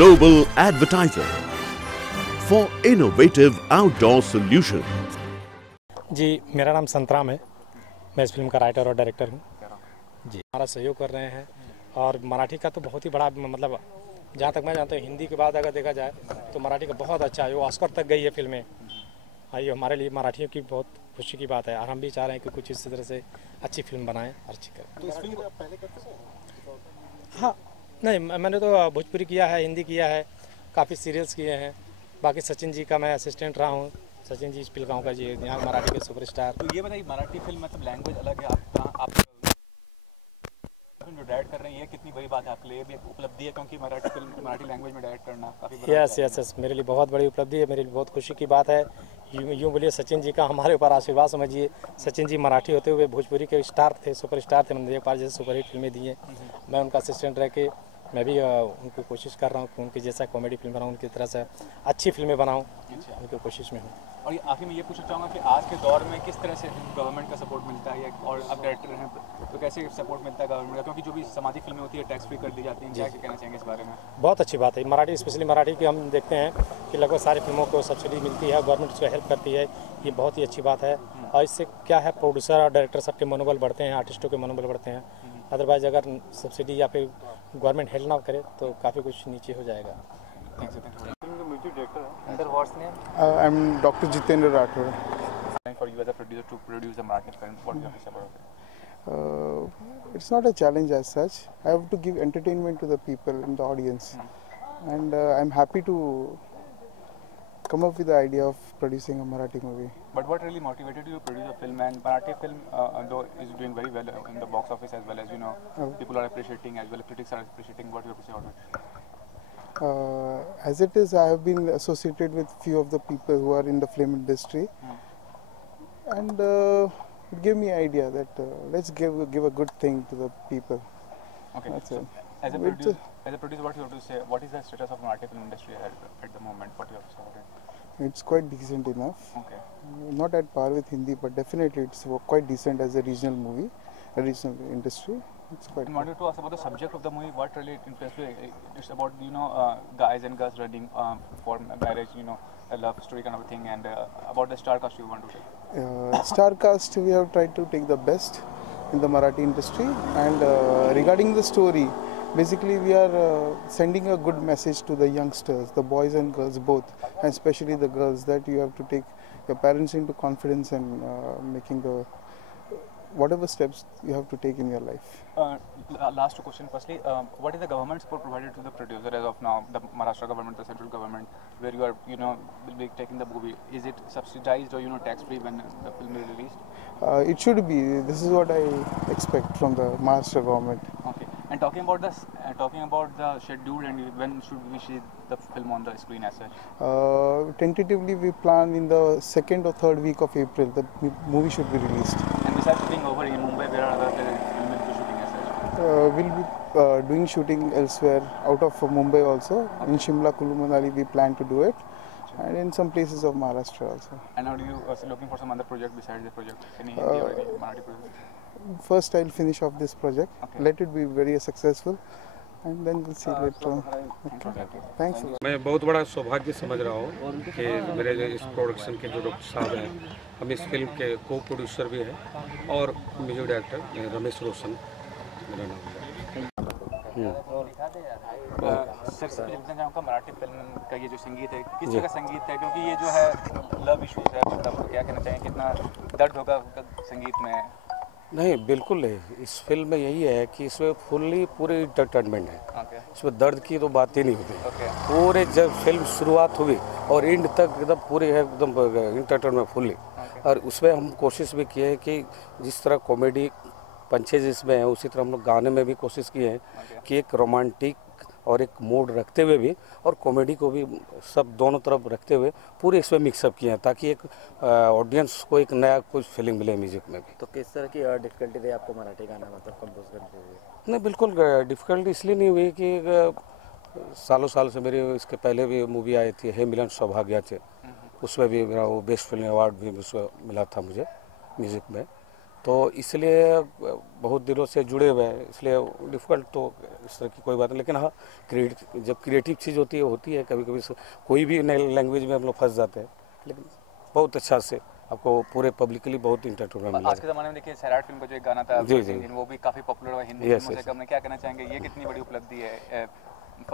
global advertiser for innovative outdoor solution. जी, मेरा नाम संतराम है। मैं इस फिल्म का राइटर और डायरेक्टर हूँ जी। हमारा सहयोग कर रहे हैं और मराठी का तो बहुत ही बड़ा मतलब जहाँ तक मैं जानता हूँ हिंदी के बाद अगर देखा जाए तो मराठी का बहुत अच्छा है। वो ऑस्कर तक गई है फिल्में। ये हमारे लिए मराठियों की बहुत खुशी की बात है और हम भी चाह रहे हैं कि कुछ इस तरह से अच्छी फिल्म बनाएं और अच्छी करें। तो इस फिल्म को आप पहले करते हैं? हाँ, नहीं मैंने तो भोजपुरी किया है, हिंदी किया है, काफ़ी सीरियल्स किए हैं। बाकी सचिन जी का मैं असिस्टेंट रहा हूँ। सचिन जी पिलगाँव का जी यहाँ मराठी के सुपरस्टार। तो ये बताइए, मराठी फिल्म मतलब लैंग्वेज अलग है, आप जो डायरेक्ट कर रहे हैं ये कितनी बड़ी बात है आपके लिए? ये भी एक उपलब्धि है क्योंकि मराठी फिल्म मराठी लैंग्वेज में डायरेक्ट करना काफ़ी बड़ा यस मेरे लिए बहुत बड़ी उपलब्धि है, मेरे लिए बहुत खुशी की बात है। यूँ बोलिए सचिन जी का हमारे ऊपर आशीर्वाद समझिए। सचिन जी मराठी होते हुए भोजपुरी के स्टार थे, सुपरस्टार थे। मैंने एक बार जैसे सुपरहिट फिल्में दी हैं, मैं उनका असिस्टेंट रह के मैं भी उनकी कोशिश कर रहा हूँ कि उनकी जैसा कॉमेडी फिल्म बनाऊँ, उनकी तरह से अच्छी फिल्में बनाऊँ, उनकी कोशिश में हूँ। और आखिर में ये पूछना चाहूँगा कि आज के दौर में किस तरह से गवर्नमेंट का सपोर्ट मिलता है, और आप डायरेक्टर हैं तो कैसे सपोर्ट मिलता है गवर्नमेंट का? क्योंकि जो भी समाधि फिल्में होती है टैक्स फ्री कर दी जाती हैं, क्या कहना चाहेंगे इस बारे में? बहुत अच्छी बात है। मराठी, स्पेशली मराठी की हम देखते हैं कि लगभग सारी फिल्मों को सब्सिडी मिलती है, गवर्नमेंट उसको हेल्प करती है। ये बहुत ही अच्छी बात है और इससे क्या है, प्रोड्यूसर और डायरेक्टर सबके मनोबल बढ़ते हैं, आर्टिस्टों के मनोबल बढ़ते हैं। अदरवाइज अगर सब्सिडी या फिर गवर्नमेंट हेल्प ना करे तो काफ़ी कुछ नीचे हो जाएगा। I am Dr. Jitendra Rathore. For you as a producer to produce a Marathi film, what do you have to say about it? It's not a challenge as such. I have to give entertainment to the people in the audience, and I'm happy to come up with the idea of producing a Marathi movie. But what really motivated you to produce a film? And Marathi film, though, is doing very well in the box office as well as people are appreciating as well. Critics are appreciating. What do you have to say about it? As it is, I have been associated with few of the people who are in the film industry, and it gave me idea that let's give a good thing to the people. Okay. That's so it. As a producer, what you have to say? What is the status of Marathi film industry at the moment? What do you have to say about it? It's quite decent enough. Okay. Not at par with Hindi, but definitely it's quite decent as a regional movie, a regional industry. It's quite. I wanted to ask about the subject of the movie. What really interests you? It's about guys and girls running for marriage, a love story kind of thing, and about the star cast you want to take. Star cast, we have tried to take the best in the Marathi industry, and regarding the story, basically we are sending a good message to the youngsters, the boys and girls both, and especially the girls, that you have to take your parents into confidence and making the whatever steps you have to take in your life. Last question. Firstly, what is the government support provided to the producer as of now? The Maharashtra government, the central government, where you are, will be taking the movie. Is it subsidized or tax free when the film is released? It should be. This is what I expect from the Maharashtra government. Okay. And talking about the schedule, and when should we see the film on the screen as such? Tentatively, we plan in the 2nd or 3rd week of April. The movie should be released. And besides being over in Mumbai, where are other film will be shooting as such? We'll be doing shooting elsewhere out of Mumbai also. Okay. In Shimla, Kullu Manali, we plan to do it, and in some places of Maharashtra also. And are you looking for some other project besides the project? Any Hindi or any Marathi project? First, I'll finish off this project. Okay. Let it be very successful, and then we'll see later on. Okay. Thanks. मैं बहुत बड़ा सौभाग्य समझ रहा हूँ कि मेरे इस प्रोडक्शन के जो डॉक्टर साहब हैं, हम इस फिल्म के को प्रोड्यूसर भी हैं और म्यूजिक डायरेक्टर रमेश रोशन मेरा नाम है। सर मराठी फिल्म का ये जो संगीत है, किस तरह का संगीत है? क्योंकि ये जो है लव इश्यूज है, मतलब क्या कहना चाहिए, कितना दर्द होगा संगीत में? नहीं, बिल्कुल नहीं। इस फिल्म में यही है कि इसमें फुल्ली पूरे इंटरटेनमेंट है। Okay. इसमें दर्द की तो बात ही नहीं होती। Okay. पूरे जब फिल्म शुरुआत हुई और एंड तक एकदम पूरे है, एकदम इंटरटेनमेंट फुल्ली। और उसमें हम कोशिश भी किए हैं कि जिस तरह कॉमेडी पंचेज इसमें है, उसी तरह हम लोग गाने में भी कोशिश किए हैं कि एक रोमांटिक और एक मूड रखते हुए भी और कॉमेडी को भी सब दोनों तरफ रखते हुए पूरे इसमें मिक्सअप किए हैं, ताकि एक ऑडियंस को एक नया कुछ फीलिंग मिले म्यूजिक में भी। तो किस तरह की डिफ़िकल्टी रही आपको मराठी गाना मतलब कंपोज करने में? नहीं, बिल्कुल डिफ़िकल्टी इसलिए नहीं हुई कि सालों साल से मेरी इसके पहले भी मूवी आई थी, हे मिलन सौभाग्याचे, उसमें भी मेरा वो बेस्ट फिल्म अवार्ड भी उसको मिला था मुझे म्यूज़िक में। तो इसलिए बहुत दिनों से जुड़े हुए हैं, इसलिए डिफ़िकल्ट तो इस तरह की कोई बात नहीं। लेकिन हाँ, जब क्रिएटिव चीज़ होती है कभी कभी कोई भी नई लैंग्वेज में हम लोग फंस जाते हैं, लेकिन बहुत अच्छा से आपको पूरे पब्लिकली बहुत इंटरटेनमेंट मिला। आज के ज़माने में देखिए सैराट फिल्म का जो एक गाना था जी, वो भी काफ़ी पॉपुलर हुआ हिंदी फिल्मों से कम में, क्या कहना चाहेंगे ये कितनी बड़ी उपलब्धि है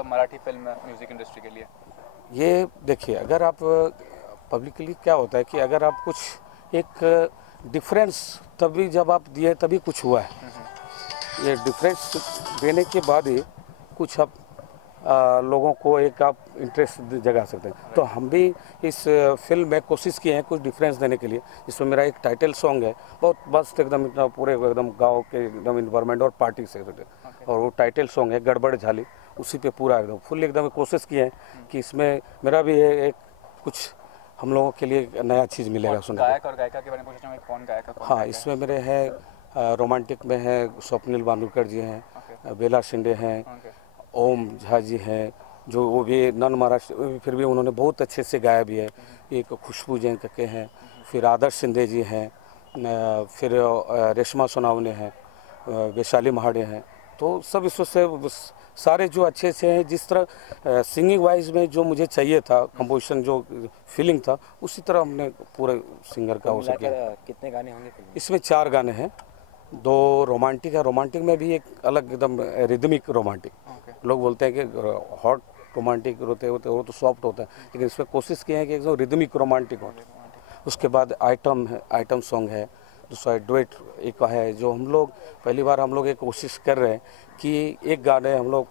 मराठी फिल्म म्यूज़िक इंडस्ट्री के लिए? ये देखिए, अगर आप पब्लिकली क्या होता है कि अगर आप कुछ एक डिफरेंस तभी जब आप दिए तभी कुछ हुआ है। ये डिफरेंस देने के बाद ही कुछ आप लोगों को एक आप इंटरेस्ट जगा सकते हैं। तो हम भी इस फिल्म में कोशिश किए हैं कुछ डिफरेंस देने के लिए, जिसमें मेरा एक टाइटल सॉन्ग है, बहुत मस्त एकदम इतना पूरे एकदम गांव के एकदम इन्वायरमेंट और पार्टी से और वो टाइटल सॉन्ग है गड़बड़ झाली, उसी पे पूरा एकदम फुल एकदम कोशिश किए हैं कि इसमें मेरा भी एक कुछ हम लोगों के लिए नया चीज़ मिलेगा सुनने। गायक और गायिका के बारे में पूछना है, कौन गायक है? हाँ, इसमें मेरे हैं रोमांटिक में है स्वप्निल बांदुरकर जी हैं, बेला शिंदे हैं, ओम झा जी हैं, जो वो भी नॉन महाराष्ट्र, फिर भी उन्होंने बहुत अच्छे से गाया भी है। एक खुशबू जैन करके हैं, फिर आदर्श शिंदे जी हैं, फिर रेशमा सोनावने हैं, वैशाली महाड़े हैं। तो सब इसमें से सारे जो अच्छे से हैं, जिस तरह सिंगिंग वाइज में जो मुझे चाहिए था, कंपोजिशन जो फीलिंग था, उसी तरह हमने पूरे सिंगर का हो सके। कितने गाने होंगे फिल्म में? इसमें 4 गाने हैं, 2 रोमांटिक है। रोमांटिक में भी एक अलग एकदम रिदमिक रोमांटिक, लोग बोलते हैं कि हॉट रोमांटिक होते वो तो सॉफ्ट होता है, लेकिन इसमें कोशिश की है कि एकदम रिदमिक रोमांटिक हो। उसके बाद आइटम सॉन्ग है, दूसरा डुएट एक है, जो हम लोग पहली बार हम लोग एक कोशिश कर रहे हैं कि एक गाने हम लोग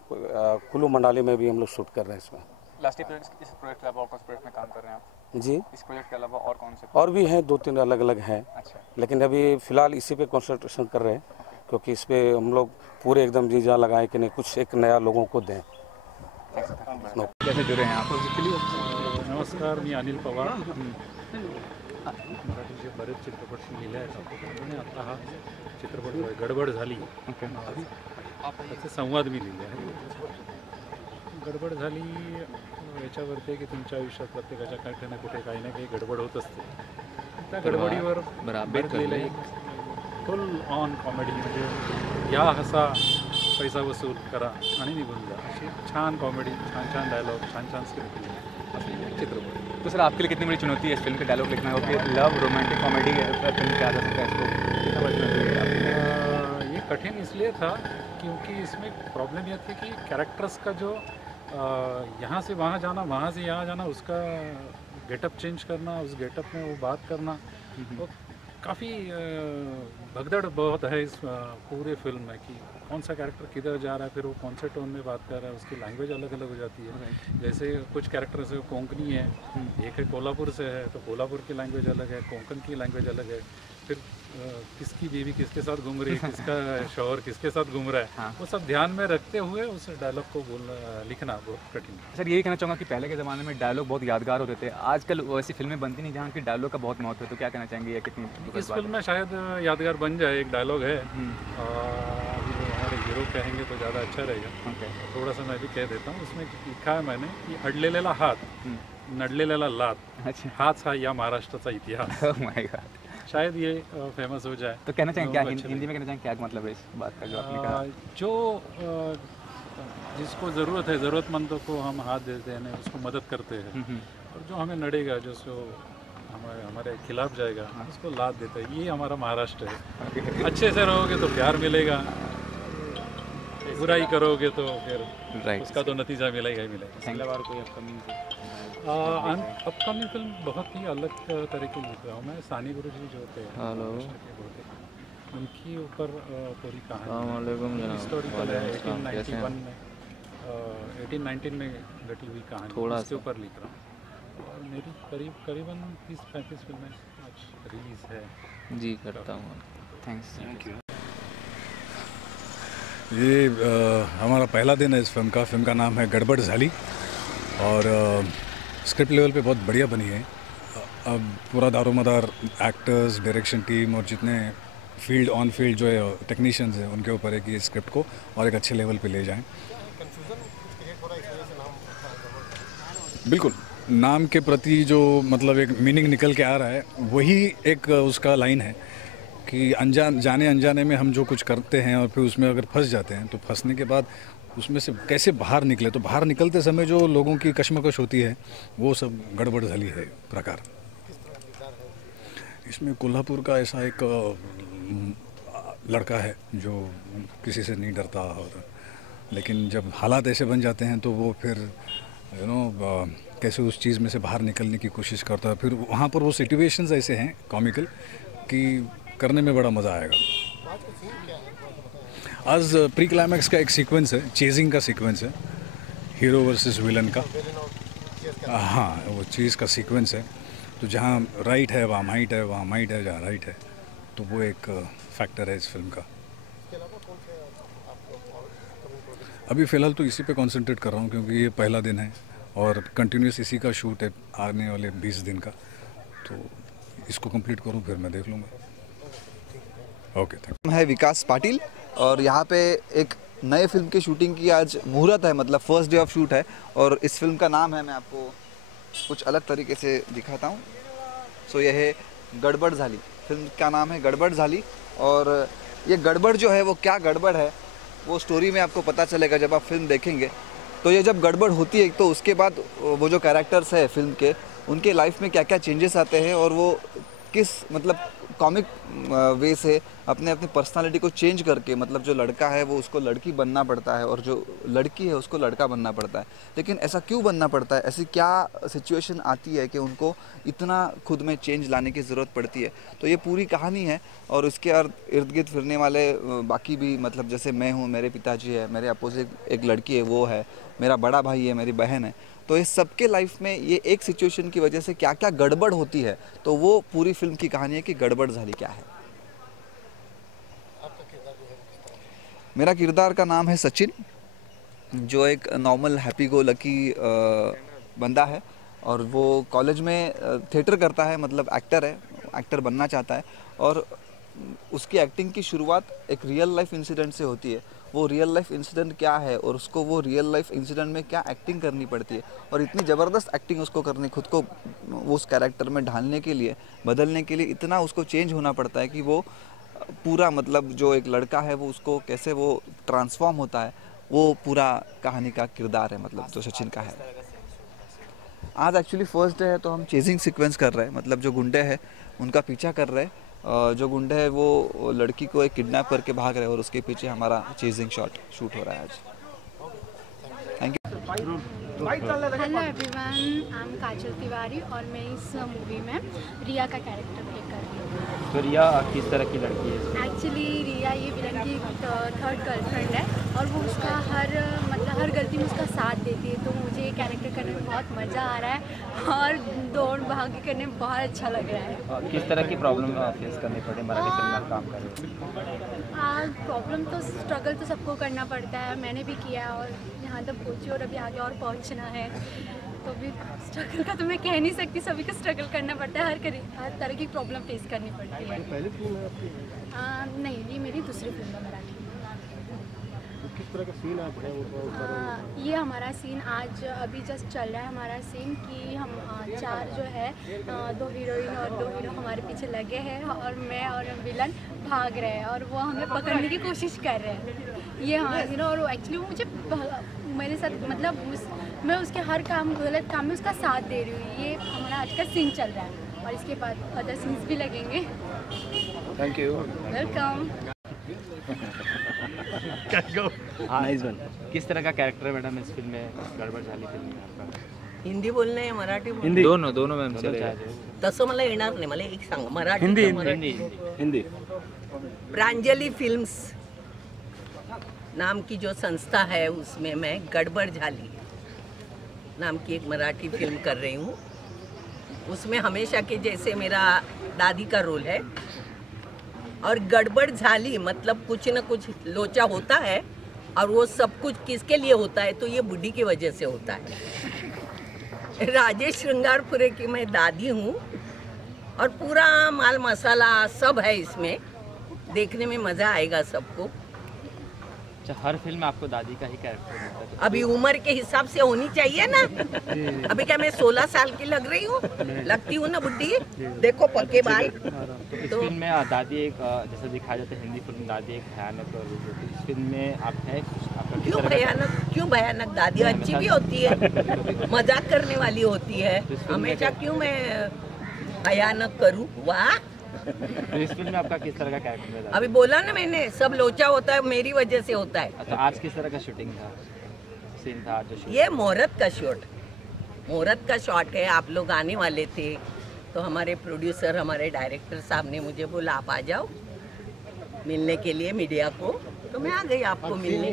कुल्लू मनाली में भी हम लोग शूट कर रहे हैं इसमें। लास्ट इस प्रोजेक्ट के अलावा और कौन से प्रोजेक्ट में काम कर रहे हैं आप? जी, इस प्रोजेक्ट के अलावा और कौन से? और भी हैं 2-3 अलग अलग हैं। अच्छा। लेकिन अभी फ़िलहाल इसी पे कंसंट्रेशन कर रहे हैं, क्योंकि इस पे हम लोग पूरे एकदम जी जान लगाएं कि नहीं कुछ एक नया लोगों को दें। कैसे जुड़े हैं आप? नमस्कार, मी अनिल पवार. मराठीचे बरेच चित्रपट लिहिले आहेत आणि आता हा चित्रपट गडबड झाली त्याचे संवाद मी लिहिले आहे. गडबड झाली याच्यावरती आहे की तुमच्या आयुष्यात प्रत्येकाच्या काही ना कुठे काही ना काही गडबड होत असते. त्या गडबडीवर बेतलेलं एक फुल ऑन कॉमेडी, म्हणजे या हसा पैसा वसूल करा आणि निघून जा, अशी छान कॉमेडी, छान छान डायलॉग, छान छान स्क्रिप्ट चित्रपट. तो सर आपके लिए कितनी बड़ी चुनौती है इस फिल्म के डायलॉग लिखना हो कि लव रोमांटिक कॉमेडी फिल्म क्या जा सकता है, इसको कितना बड़ी चुनौती है? ये कठिन इसलिए था क्योंकि इसमें प्रॉब्लम यह थी कि कैरेक्टर्स का जो यहाँ से वहाँ जाना, वहाँ से यहाँ जाना, उसका गेटअप चेंज करना, उस गेटअप में वो बात करना, वो काफ़ी भगदड़ बहुत है इस पूरे फिल्म में कि कौन सा कैरेक्टर किधर जा रहा है, फिर वो कौन से टोन में बात कर रहा है, उसकी लैंग्वेज अलग अलग हो जाती है. जैसे कुछ कैरेक्टर्स है कोंकणी है, एक है कोल्हापुर से है, तो कोल्हापुर की लैंग्वेज अलग है, कोंकण की लैंग्वेज अलग है, फिर किसकी बीवी किसके साथ घूम रही है, किसका शौहर किसके साथ घूम रहा है, हाँ. वो सब ध्यान में रखते हुए उस डायलॉग को लिखना बहुत कठिन है. सर यही कहना चाहूँगा कि पहले के ज़माने में डायलॉग बहुत यादगार होते थे, आजकल वैसी फिल्में बनती नहीं जहाँ की डायलॉग का बहुत महत्व है, तो क्या कहना चाहेंगे ये कितनी इस फिल्म में शायद यादगार बन जाए. एक डायलॉग है, हमारे हीरो कहेंगे तो ज़्यादा अच्छा रहेगा, थोड़ा सा मैं भी कह देता हूँ. उसमें लिखा है मैंने कि अडलेलेला हात नडलेलेला लात, अच्छा. हाच हा या महाराष्ट्राचा इतिहास. My God. शायद ये फेमस हो जाए. तो कहना चाहेंगे क्या अच्छा हिंदी में कहना चाहेंगे, क्या मतलब है इस बात का जो आपने कहा? जो जिसको ज़रूरत है, ज़रूरतमंदों को हम हाथ देते हैं, उसको मदद करते हैं, और जो हमें नड़ेगा, जो हमारे खिलाफ जाएगा, उसको लात देता है. ये हमारा महाराष्ट्र है. अच्छे से रहोगे तो प्यार मिलेगा, बुराई करोगे तो फिर उसका तो नतीजा मिलेगा ही मिलेगा. कोई अपकमिंग अपकमिंग फिल्म बहुत ही अलग तरह की लिख रहा हूँ मैं. सानी गुरुजी जो होते हैं, उनकी ऊपर पूरी कहानी हिस्टोरिकल है. 1819 में घटी हुई कहानी, उसके ऊपर लिख रहा हूँ. और मेरी करीबन 30-35 फिल्में आज रिलीज़ है. जी करता हूँ. Thank you. ये हमारा पहला दिन है इस फिल्म का. फिल्म का नाम है गड़बड़ झाली, और स्क्रिप्ट लेवल पे बहुत बढ़िया बनी है. अब पूरा दारोमदार एक्टर्स, डायरेक्शन टीम और जितने ऑन फील्ड जो है टेक्नीशियंस हैं, उनके ऊपर है कि इस स्क्रिप्ट को और एक अच्छे लेवल पे ले जाएं. बिल्कुल, नाम के प्रति जो मतलब एक मीनिंग निकल के आ रहा है, वही एक उसका लाइन है कि जाने अनजाने में हम जो कुछ करते हैं और फिर उसमें अगर फंस जाते हैं तो फंसने के बाद उसमें से कैसे बाहर निकले, तो बाहर निकलते समय जो लोगों की कश्मकश होती है वो सब गड़बड़ झाली है प्रकार। इसमें कोल्हापुर का ऐसा एक लड़का है जो किसी से नहीं डरता, और लेकिन जब हालात ऐसे बन जाते हैं तो वो फिर कैसे उस चीज़ में से बाहर निकलने की कोशिश करता है। फिर वहाँ पर वो सिचुएशंस ऐसे हैं कॉमिकल कि करने में बड़ा मज़ा आएगा। आज प्री क्लाइमैक्स का एक सीक्वेंस है, चेजिंग का सीक्वेंस है, हीरो वर्सेस विलन का। हाँ, वो चीज़ का सीक्वेंस है, तो जहाँ राइट है वहाँ माइट है, वहाँ माइट है जहाँ राइट है, तो वो एक फैक्टर है इस फिल्म का। अभी फ़िलहाल तो इसी पे कंसंट्रेट कर रहा हूँ क्योंकि ये पहला दिन है और कंटिन्यूस इसी का शूट है आने वाले 20 दिन का, तो इसको कंप्लीट करूँ फिर मैं देख लूँगा। Okay, thank you. है विकास पाटिल और यहाँ पे एक नए फिल्म की शूटिंग की आज मुहूर्त है, मतलब फर्स्ट डे ऑफ शूट है। और इस फिल्म का नाम है, मैं आपको कुछ अलग तरीके से दिखाता हूँ। सो यह है गड़बड़ झाली, फिल्म का नाम है गड़बड़ झाली। और ये गड़बड़ जो है वो क्या गड़बड़ है वो स्टोरी में आपको पता चलेगा जब आप फिल्म देखेंगे। तो ये जब गड़बड़ होती है तो उसके बाद वो जो कैरेक्टर्स है फिल्म के, उनके लाइफ में क्या क्या चेंजेस आते हैं और वो किस मतलब कॉमिक वे से अपने पर्सनालिटी को चेंज करके, मतलब जो लड़का है वो उसको लड़की बनना पड़ता है और जो लड़की है उसको लड़का बनना पड़ता है। लेकिन ऐसा क्यों बनना पड़ता है, ऐसी क्या सिचुएशन आती है कि उनको इतना खुद में चेंज लाने की ज़रूरत पड़ती है। तो ये पूरी कहानी है और इसके इर्द गिर्द फिरने वाले बाकी भी, मतलब जैसे मैं हूँ, मेरे पिताजी है, मेरे अपोजिट एक लड़की है वो है, मेरा बड़ा भाई है, मेरी बहन है। तो इस सबके लाइफ में ये एक सिचुएशन की वजह से क्या क्या गड़बड़ होती है, तो वो पूरी फिल्म की कहानी है कि गड़बड़ झाली क्या है। मेरा किरदार का नाम है सचिन, जो एक नॉर्मल हैप्पी गो लकी बंदा है और वो कॉलेज में थिएटर करता है, मतलब एक्टर है, एक्टर बनना चाहता है। और उसकी एक्टिंग की शुरुआत एक रियल लाइफ इंसिडेंट से होती है। वो रियल लाइफ इंसिडेंट क्या है और उसको वो रियल लाइफ इंसिडेंट में क्या एक्टिंग करनी पड़ती है, और इतनी ज़बरदस्त एक्टिंग उसको करनी, खुद को उस कैरेक्टर में ढालने के लिए, बदलने के लिए इतना उसको चेंज होना पड़ता है कि वो पूरा, मतलब जो एक लड़का है वो उसको कैसे वो ट्रांसफॉर्म होता है, वो पूरा कहानी का किरदार है, मतलब जो सचिन का है। आज एक्चुअली फर्स्ट डे है तो हम चेजिंग सीक्वेंस कर रहे हैं, मतलब जो गुंडे हैं उनका पीछा कर रहे हैं। जो गुंडे है वो लड़की को एक किडनैप करके भाग रहे हैं और उसके पीछे हमारा चेजिंग शूट हो रहा है आज। Thank you. Hello everyone, I am Kajal Tiwari और मैं इस मूवी में रिया का कैरेक्टर प्ले कर रही हूँ। तो रिया किस तरह की लड़की है? एक्चुअली रिया ये विलन की थर्ड गर्लफ्रेंड है और वो उसका हर गलती में उसका साथ देती है। तो मुझे ये कैरेक्टर करने में बहुत मज़ा आ रहा है और दौड़ भाग करने में बहुत अच्छा लग रहा है। किस तरह की प्रॉब्लम फेस करनी पड़ी मराठी फिल्म में काम कर रहे हो? प्रॉब्लम तो स्ट्रगल तो सबको करना पड़ता है, मैंने भी किया और यहाँ तक पहुँची और अभी आगे और पहुँचना है। तो अभी स्ट्रगल का तो मैं कह नहीं सकती, सभी को स्ट्रगल करना पड़ता है, हर तरह की प्रॉब्लम फेस करनी पड़ती है। पहली फिल्म है आपकी? नहीं, ये मेरी दूसरी फिल्म है मराठी। तो किस तरह का सीन आज है? ये हमारा सीन आज अभी जस्ट चल रहा है हमारा सीन कि हम 4 जो है 2 हीरोइन और 2 हीरो हमारे पीछे लगे हैं और मैं और विलन भाग रहे हैं और वो हमें पकड़ने की कोशिश कर रहे हैं। ये हाँ यू नो, और एक्चुअली वो मुझे मेरे साथ, मतलब मैं उसके हर काम, गलत काम में उसका साथ दे रही हूँ। ये हमारा आज का सीन चल रहा है और इसके बाद अदर सीन्स भी लगेंगे। Thank you, welcome. Nice one. किस तरह का कैरेक्टर है मैडम इस फिल्म में, गड़बड़ झाली फिल्म में आपका? हिंदी बोलणं आहे मराठी हिंदी दोनों मॅम चलेगा। तसं मला येणार नाही, मला एक सांग मराठी हिंदी। प्रांजलि फिल्म्स नाम की जो संस्था है उसमें मैं गड़बड़ झाली नाम की एक मराठी फिल्म कर रही हूँ। उसमें हमेशा के जैसे मेरा दादी का रोल है और गड़बड़ झाली मतलब कुछ न कुछ लोचा होता है और वो सब कुछ किसके लिए होता है, तो ये बुढ़ी की वजह से होता है। राजेश श्रृंगारपुरे की मैं दादी हूँ और पूरा माल मसाला सब है इसमें, देखने में मज़ा आएगा सबको। अच्छा, हर फिल्म में आपको दादी का ही कैरेक्टर मिलता है? अभी उम्र के हिसाब से होनी चाहिए ना। अभी क्या मैं 16 साल की लग रही हूँ? लगती हूँ ना बुड्ढी, देखो पक्के बाल। तो इस फिल्म में दादी एक जैसे दिखाया जाता है हिंदी फिल्म, दादी एक भयानक और इस फिल्म में आप है क्यों भयानक? दादी अच्छी भी होती है, मजाक करने वाली होती है, हमेशा क्यों मैं भयानक करूँ? वाह। तो इस फिल्म में आपका किस तरह का कैरेक्टर है? अभी बोला ना मैंने, सब लोचा होता है मेरी वजह से होता है। अच्छा, आज किस तरह का शूटिंग था, सीन था जो शूट? ये मुहूर्त का शॉट है। आप लोग आने वाले थे तो हमारे प्रोड्यूसर, हमारे डायरेक्टर साहब ने मुझे बोला आप आ जाओ मिलने के लिए मीडिया को, तो मैं आ गई आपको मिलने।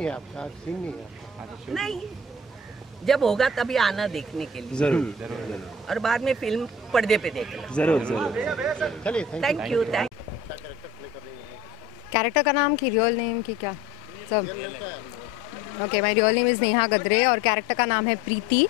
नहीं, जब होगा तभी आना देखने के लिए। जरूर। और बाद में फिल्म पर्दे पे देखना। जरूर। Thank you. कैरेक्टर का नाम की रियल नेम की क्या सब? Okay, my real name is Neha Gadre और कैरेक्टर का नाम है प्रीति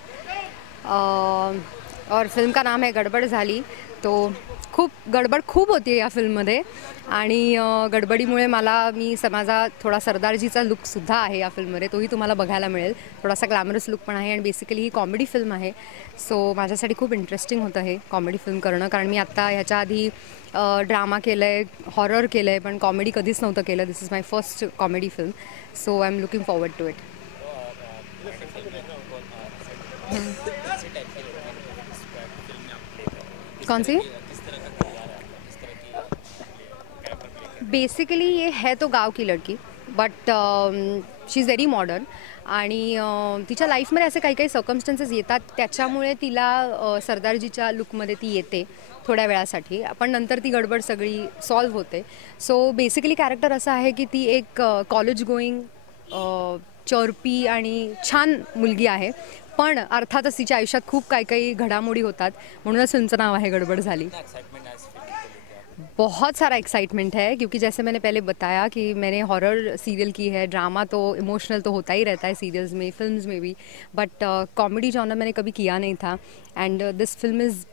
और फिल्म का नाम है गडबड झाली। तो खूप गडबड खूप होती आहे या फिल्ममध्ये आणि गडबडीमुळे मी माझा थोडा सरदारजीचा लुकसुद्धा आहे या फिल्ममध्ये, तोही तुम्हाला बघायला मिळेल। थोडासा ग्लॅमरस लुक पण आहे आणि बेसिकली ही कॉमेडी फिल्म आहे। सो माझ्यासाठी खूप इंटरेस्टिंग होतं हे कॉमेडी फिल्म करणं, कारण मी आत्ता ह्याच्या आधी ड्रामा केलं आहे, हॉरर केलं आहे, पण कॉमेडी कधीच नव्हतं केलं। This is my first comedy film, so I am looking forward to it. कौन सी? बेसिकली ये है तो गाव की लड़की, but she is very modern आणि तिच्या लाईफमध्ये असे काही काही सर्कमस्टन्सेस येतात, त्याच्यामुळे तिला सरदारजीच्या लुकमध्ये ती येते थोड्या वेळासाठी, पण नंतर ती गडबड सगळी सॉल्व्ह होते। सो बेसिकली कॅरेक्टर असं आहे की ती एक कॉलेज गोईंग चर्पी आणि छान मुलगी आहे, पण अर्थातच तिच्या आयुष्यात खूप काही काही घडामोडी होतात, म्हणूनच फिल्मचं नाव आहे गडबड झाली। बहुत सारा एक्साइटमेंट है, क्योंकि जैसे मैंने पहले बताया कि मैंने हॉरर सीरियल की है, ड्रामा तो इमोशनल तो होता ही रहता है सीरियल्स में, फिल्म्स में भी, बट कॉमेडी जॉनर मैंने कभी किया नहीं था and this film is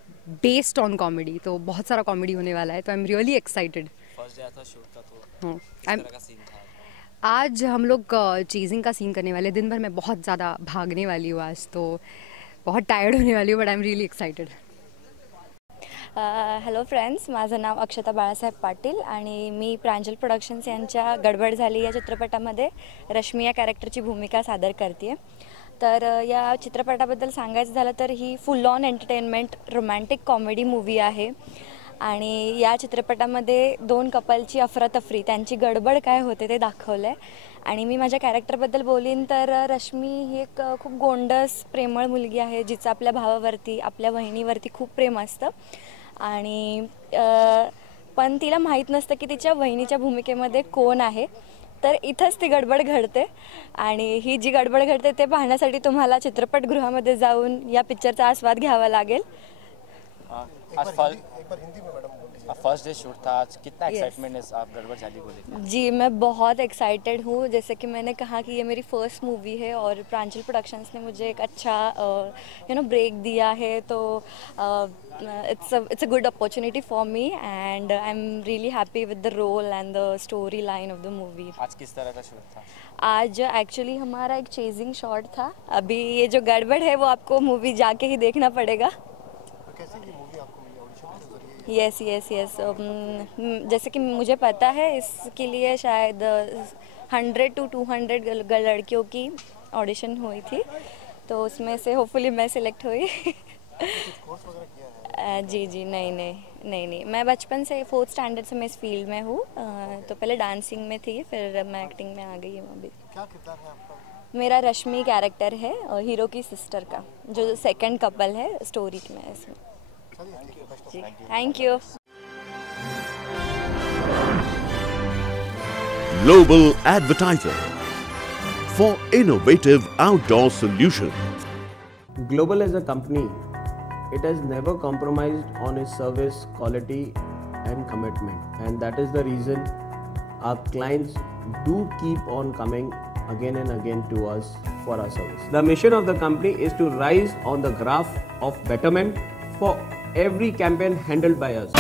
based on comedy, तो बहुत सारा कॉमेडी होने वाला है, तो आई एम रियली एक्साइटेड। आज हम लोग चेजिंग का सीन करने वाले, दिन भर मैं बहुत ज़्यादा भागने वाली हूँ आज, तो बहुत टायर्ड होने वाली हूँ, but I am really excited. Hello friends, माझं नाव अक्षता बाळासाहेब पाटील आणि मी प्रांजल प्रोडक्शन्स यांच्या गडबड झाली या चित्रपटामध्ये रश्मी या कॅरेक्टरची भूमिका सादर करते। तर या चित्रपटाबद्दल सांगायचं झालं तर ही full on entertainment romantic comedy movie आहे आणि या चित्रपटामध्ये दोन कपलची अफरातफरी, त्यांची गडबड काय होते ते दाखवलं आहे। आणि मी माझ्या कॅरेक्टरबद्दल बोलीन तर रश्मी ही एक खूप गोंडस प्रेमळ मुलगी आहे, जिचं आपल्या भावावरती, आपल्या बहिणीवरती खूप प्रेम असतं आणि पण तिला माहीत नसतं की तिच्या बहिणीच्या भूमिकेमध्ये कोण आहे, तर इथंच ती गडबड घडते आणि ही जी गडबड घडते ते पाहण्यासाठी तुम्हाला चित्रपटगृहामध्ये जाऊन या पिक्चरचा आस्वाद घ्यावा लागेल। फर्स्ट डे शूट था, आज कितना एक्साइटमेंट है आप गड़बड़ झाली को लेकर? जी, मैं बहुत एक्साइटेड हूँ। जैसे कि मैंने कहा कि ये मेरी फर्स्ट मूवी है और प्रांजल प्रोडक्शंस ने मुझे एक अच्छा ब्रेक दिया है, तो it's a good opportunity for me and I'm really happy with the role and the storyline of the movie। आज किस तरह का शूट था? आज एक्चुअली हमारा एक चेजिंग शॉट था। अभी ये जो गड़बड़ है वो आपको मूवी जाके ही देखना पड़ेगा। यस, जैसे कि मुझे पता है इसके लिए शायद 100 to 200 लड़कियों की ऑडिशन हुई थी, तो उसमें से होपफुली मैं सिलेक्ट हुई। जी, नहीं, मैं बचपन से 4th स्टैंडर्ड से मैं इस फील्ड में हूँ, तो पहले डांसिंग में थी, फिर मैं एक्टिंग में आ गई हूँ अभी। क्या किरदार है आपका? मेरा रश्मि कैरेक्टर है, हीरो की सिस्टर का, जो सेकंड कपल है स्टोरी में इसमें। Thank you. Global Advertiser for innovative outdoor solutions. Global as a company, it has never compromised on its service quality and commitment, and that is the reason our clients do keep on coming again and again to us for our service. The mission of the company is to rise on the graph of betterment for every campaign handled by us.